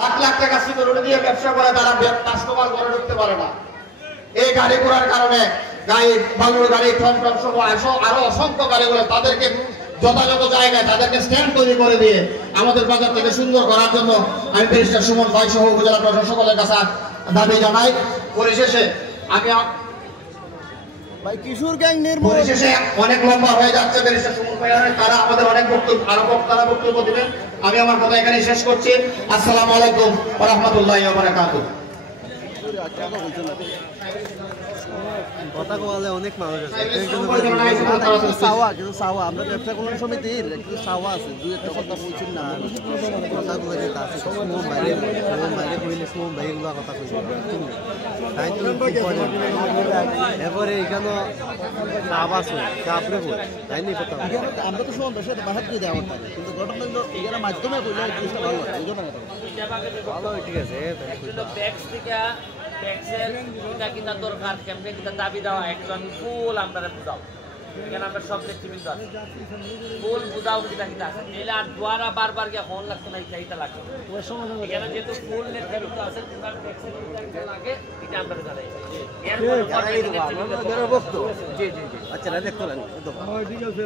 লাখ লাখ টাকা সিকিউরিটি দিয়ে ব্যবসা করে তারা কাস্টমার ঘরে ঢুকতে পারে না। এই গাড়ি ঘোড়ার কারণে গাড়ি বালুর গাড়ি টমটম সহ আরো অসংখ্য গাড়িগুলো তাদেরকে যথাযথ জায়গায় তাদেরকে স্ট্যান্ড তৈরি করে দিয়ে আমাদের বাজার থেকে সুন্দর করার জন্য আমি ব্যারিস্টার সুমন ভাই সহ উপজেলা প্রশাসন সকলের কাছে দাবি জানাই। পরিশেষে আমি কিশোর গ্যাং নির্মূল পরিশেষে অনেক লম্বা হয়ে যাচ্ছে ব্যারিস্টার সুমন ভাই তারা আমাদের অনেক বক্তব্য আরো বক্তারা বক্তব্য দিবেন। আমি আমার কথা এখানে শেষ করছি। আসসালামু আলাইকুম ওয়া রাহমাতুল্লাহি ওয়া বারাকাতুহু। কথা বলে অনেক মানুষ আছে চাওয়া আমরা ব্যবসা কল্যাণ সমিতির একটু চাওয়া আছে দুই একটা কথা বলছেন না কথাগুলো যেটা আছে সোম বাইরে কইলে সোম বাইরে কথা কইছে তাই তো এবারে এখানে চাপ আছে চাপরে বল তাই নি কথা আমরা তো সোম দেশে বাহাত দিয়ে দেওয়া থাকে কিন্তু ঘটনা হলো এর মাধ্যমে কইলে জিনিসটা ভালো হয় এইজন্য ভালো ঠিক আছে ট্যাক্স থেকে ট্যাক্সের কিনা কিনা দরকার কেমনে কিনা দাবি দেওয়া একজন ফুল আমরা বুঝাও এখানে আমরা সব নেতৃবৃন্দ আছে ফুল বুঝাও কিনা কিনা আছে এলে আর দ্বারা বারবার গিয়ে ফোন লাগছে না এইটা লাগছে এখানে যেহেতু ফুল নেতৃবৃন্দ আছে ট্যাক্সের লাগে এটা আমরা জানাই জি জি জি আচ্ছা দেখতে লাগেন ঠিক আছে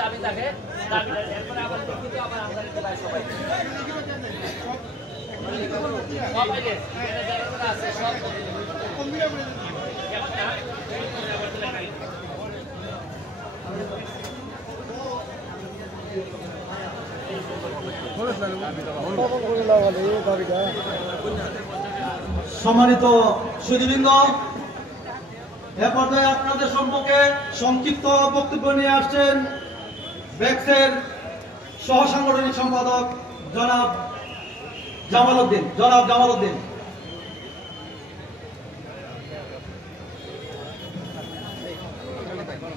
দাবি থাকে দাবি এরপরে আবার দেখি আবার আমরা সবাই সম্মানিত সুধীবৃন্দ, এ পর্যায়ে আপনাদের সম্পর্কে সংক্ষিপ্ত বক্তব্য নিয়ে আসছেন ব্যাক্সের সহ সাংগঠনিক সম্পাদক জনাব জামাল উদ্দিন।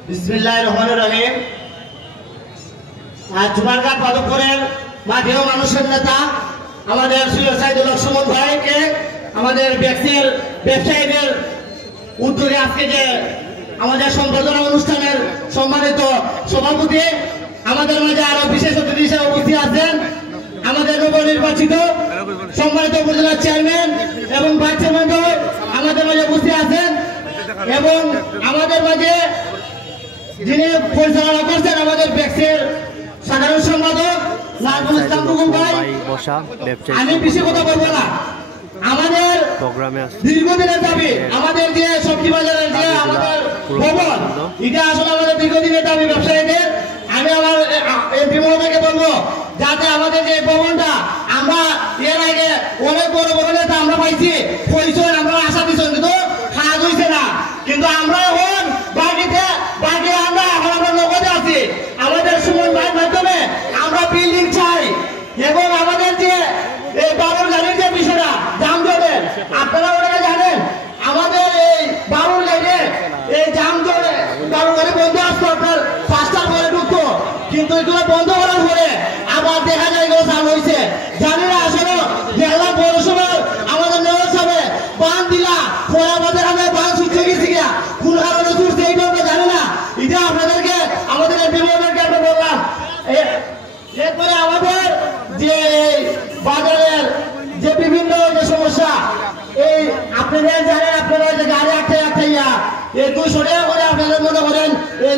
বিসমিল্লাহির রহমানির রহিম। জুমারঘাট মাধবপুরের মাঠেও মানুষের নেতা আমাদের সৈয়দ সাইদুল হক সুমন ভাইকে আমাদের ব্যাক্সের ব্যবসায়ীদের উদ্যোগে আজকে যে আমাদের সম্বর্ধনা অনুষ্ঠানের সম্মানিত সভাপতি আমাদের মাঝে আরো বিশেষ অতিথি হিসেবে উপস্থিত আছেন আমাদের নবনির্বাচিত সম্মানিত উপজেলা চেয়ারম্যান এবং ভাইস চেয়ারম্যান আমাদের মাঝে উপস্থিত আছেন এবং আমাদের মাঝে যিনি পরিচালনা করছেন আমাদের ব্যাক্সের সাধারণ সম্পাদক নাজমুল ইসলাম বুকুম ভাই। আমি বেশি কথা বলবো না, আমাদের দীর্ঘদিনের দাবি আমাদের যে সবজি বাজারের যে আমাদের ভবন এটা আসলে আমাদের দীর্ঘদিনের দাবি ব্যবসায়ীদের। আমি আমার এমপি মহোদয়কে বলবো যাতে আমাদের যে ভবনটা আমরা এর আগে অনেক বড় বড় নেতা আমরা পাইছি পরিচয় আমরা আশা দিচ্ছি কিন্তু কাজ হয়েছে না, কিন্তু আমরা এখন বাকিতে আমরা এখন আমরা নগদে আছি আমাদের সুমন ভাইয়ের মাধ্যমে আমরা বিল্ডিং চাই এবং আমাদের যে এই বাবুর গাড়ির যে বিষয়টা যানজটের আপনারা ওনারা জানেন আমাদের এই বাবুর গাড়ি এই যানজটে বাবুর গাড়ি বন্ধ আসতো আপনার 5টার পরে ঢুকতো কিন্তু এগুলো বন্ধ করার পরে আবার দেখা যায় এগুলো চালু হয়েছে। জানি না আসলে জেলা পৌরসভার আমাদের মেয়র সাহেব বান দিলা পরে আমাদের বান ছুটতে গেছি গিয়া কোন কারণে ছুটছে এইটা আমরা জানি না, এটা আপনাদেরকে আমাদের বিভাগকে আমরা বললাম। এরপরে আমাদের যে বাজারের যে বিভিন্ন যে সমস্যা এই আপনাদের জানেন আপনারা যে গাড়ি একটা এই 200 টাকা করে আপনাদের মনে করেন এই